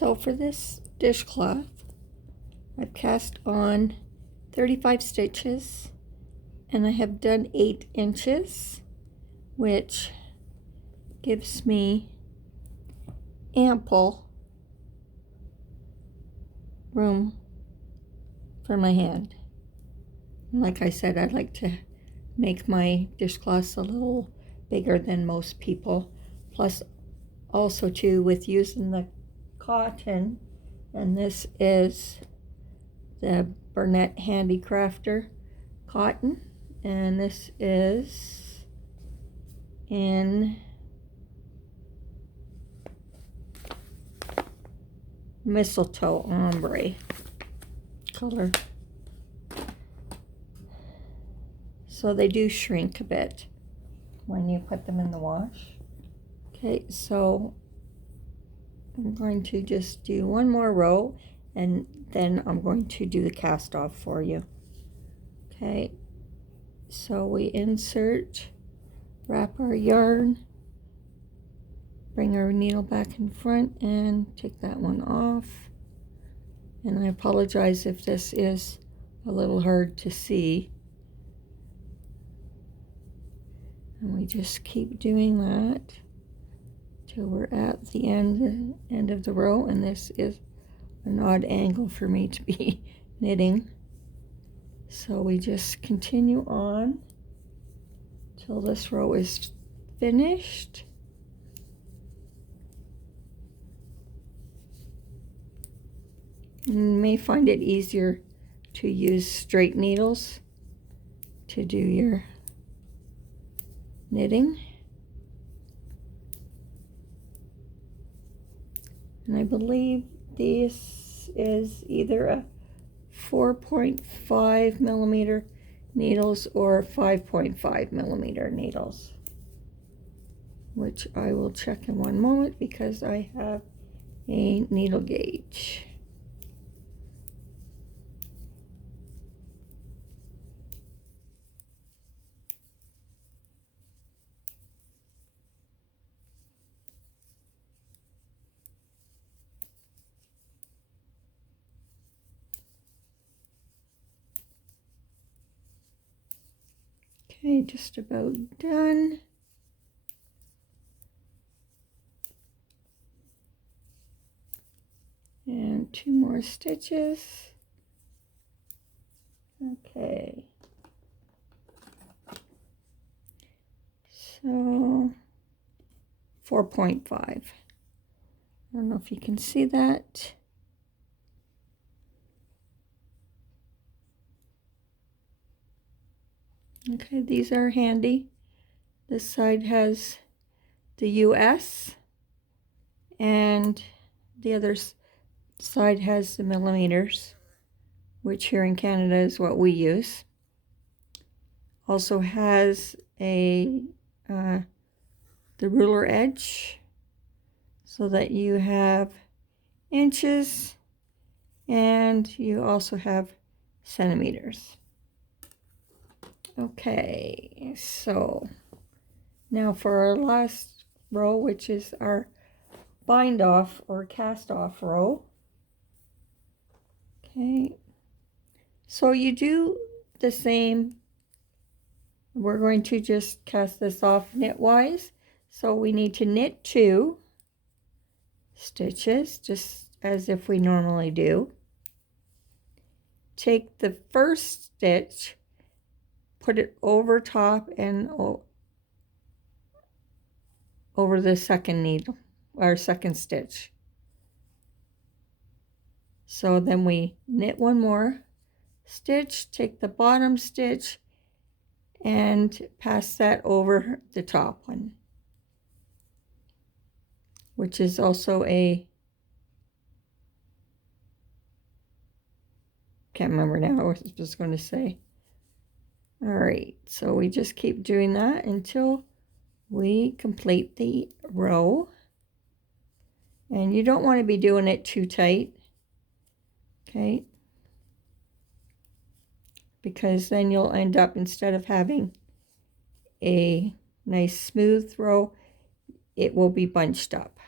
So for this dishcloth, I've cast on 35 stitches and I have done 8 inches, which gives me ample room for my hand. Like I said, I'd like to make my dishcloths a little bigger than most people. Plus, also too, with using the cotton, and this is the Burnett Handicrafter cotton, and this is in mistletoe ombre color. So they do shrink a bit when you put them in the wash. Okay, so I'm going to just do one more row and then I'm going to do the cast off for you. Okay, so we insert, wrap our yarn, bring our needle back in front and take that one off. And I apologize if this is a little hard to see. And we just keep doing that till we're at the end of the row, and this is an odd angle for me to be knitting. So we just continue on till this row is finished. You may find it easier to use straight needles to do your knitting. And I believe this is either a 4.5 millimeter needles or 5.5 millimeter needles, which I will check in one moment because I have a needle gauge. Okay, just about done. And 2 more stitches. Okay. So 4.5. I don't know if you can see that. Okay, these are handy. This side has the US and the other side has the millimeters, which here in Canada is what we use. Also has a the ruler edge so that you have inches and you also have centimeters. Okay, so now for our last row, which is our bind off or cast off row. Okay, so you do the same. We're going to just cast this off knitwise. So we need to knit 2 stitches, just as if we normally do. Take the first stitch, put it over top and over the second needle, or second stitch. So then we knit 1 more stitch, take the bottom stitch and pass that over the top one, which is also a, can't remember now what I was just going to say. All right, so we just keep doing that until we complete the row. And you don't want to be doing it too tight, okay? Because then you'll end up, instead of having a nice smooth row, it will be bunched up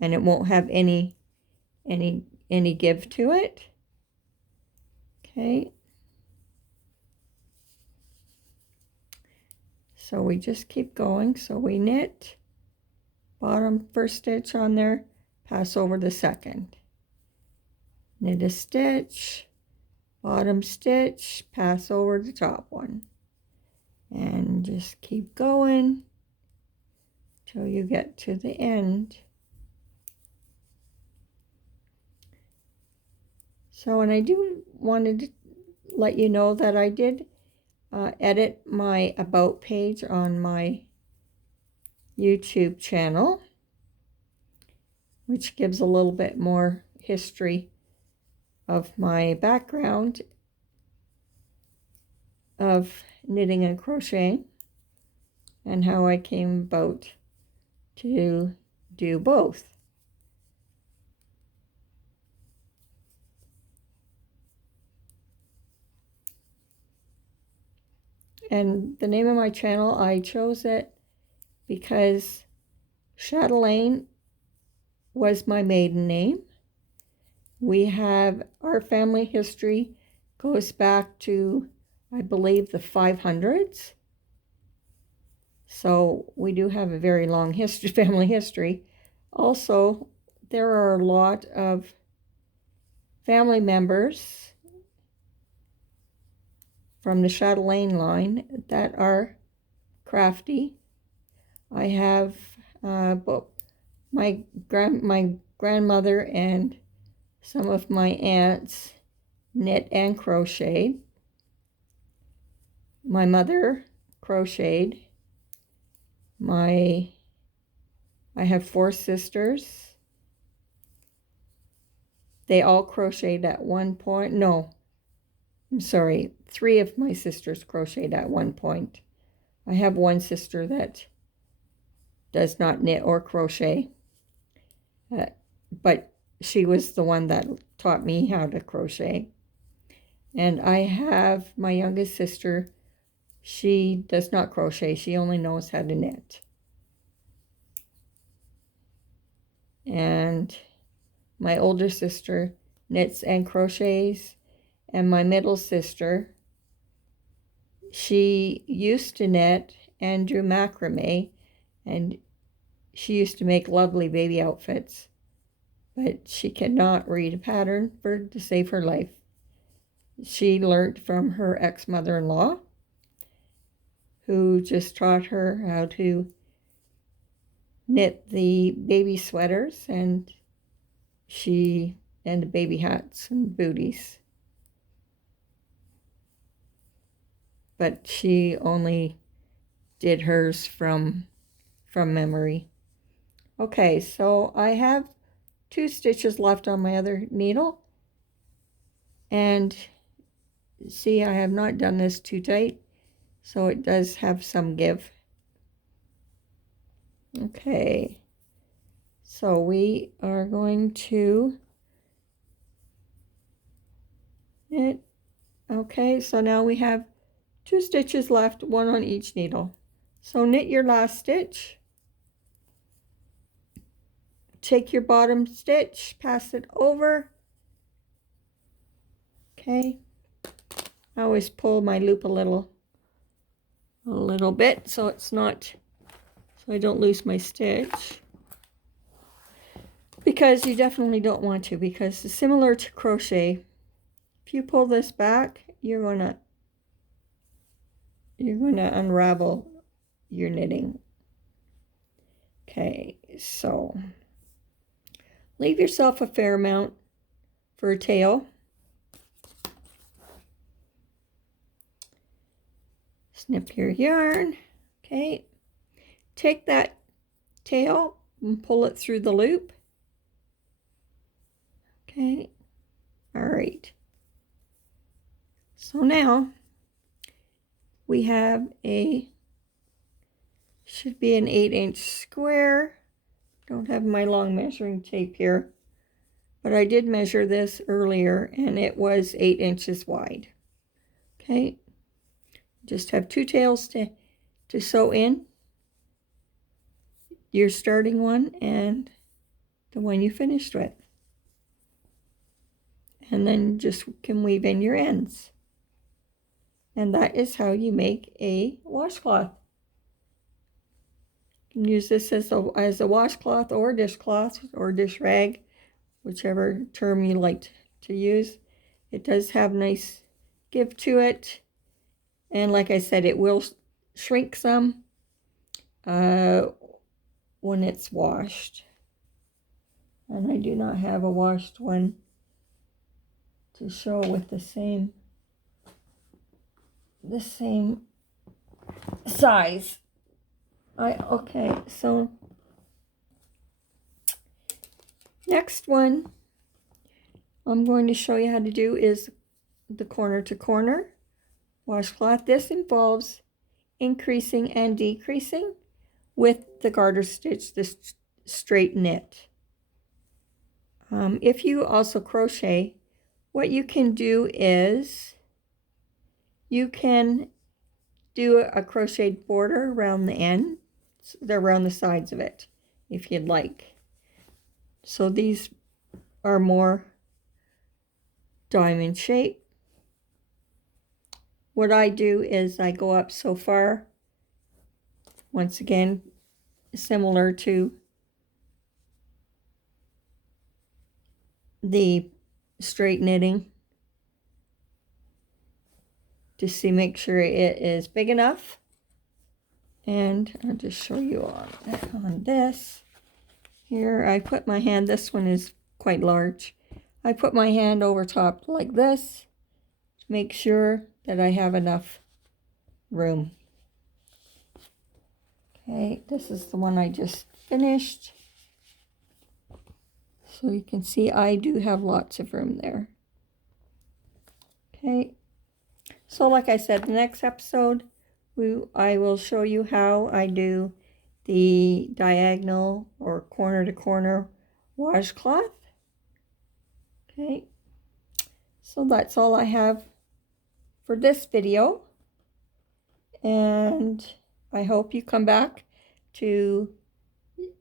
and it won't have any any give to it. Okay. So we just keep going. So we knit, bottom first stitch on there, pass over the second. Knit a stitch, bottom stitch, pass over the top one. And just keep going till you get to the end. So, and I do wanted to let you know that I did edit my about page on my YouTube channel, which gives a little bit more history of my background of knitting and crocheting and how I came about to do both. And the name of my channel, I chose it because Chatelaine was my maiden name. We have our family history goes back to, I believe, the 500s. So we do have a very long history, family history. Also, there are a lot of family members from the Chatelaine line that are crafty. I have my grandmother and some of my aunts knit and crocheted. My mother crocheted. I have 4 sisters. They all crocheted at one point. No, I'm sorry. 3 of my sisters crocheted at one point. I have one sister that does not knit or crochet, but she was the one that taught me how to crochet. And I have my youngest sister. She does not crochet. She only knows how to knit. And my older sister knits and crochets. And my middle sister, she used to knit and do macrame. And she used to make lovely baby outfits. But she cannot read a pattern to save her life. She learned from her ex-mother-in-law, who just taught her how to knit the baby sweaters and the baby hats and booties. But she only did hers from memory. Okay, so I have 2 stitches left on my other needle. And see, I have not done this too tight, so it does have some give. Okay, so we are going to knit. Okay, so now we have 2 stitches left, 1 on each needle. So knit your last stitch. Take your bottom stitch, pass it over. Okay, I always pull my loop a little bit so it's not, so I don't lose my stitch. Because you definitely don't want to, because it's similar to crochet. If you pull this back, you're gonna unravel your knitting. Okay, so leave yourself a fair amount for a tail. Snip your yarn. Okay, take that tail and pull it through the loop. Okay, all right. So now we have should be an 8-inch square. Don't have my long measuring tape here, but I did measure this earlier and it was 8 inches wide. Okay, just have 2 tails to sew in. Your starting one and the one you finished with. and then just can weave in your ends. And that is how you make a washcloth. You can use this as a washcloth or dishcloth or dish rag, whichever term you like to use. It does have nice give to it. And like I said, it will shrink some when it's washed. And I do not have a washed one to show with the same size. Okay, so next one I'm going to show you how to do is the corner to corner washcloth. This involves increasing and decreasing with the garter stitch, the straight knit. If you also crochet, what you can do is you can do a crocheted border around the end, around the sides of it, if you'd like. So these are more diamond shape. What I do is I go up so far, once again, similar to the straight knitting, to see, make sure it is big enough. And I'll just show you on this. Here I put my hand, this one is quite large. I put my hand over top like this to make sure that I have enough room. Okay, this is the one I just finished. So you can see I do have lots of room there. Okay, so like I said, the next episode I will show you how I do the diagonal or corner to corner washcloth. Okay, so that's all I have for this video, and I hope you come back to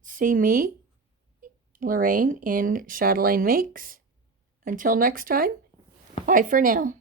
see me, Lorraine, in Chatelaine Makes. Until next time, bye for now.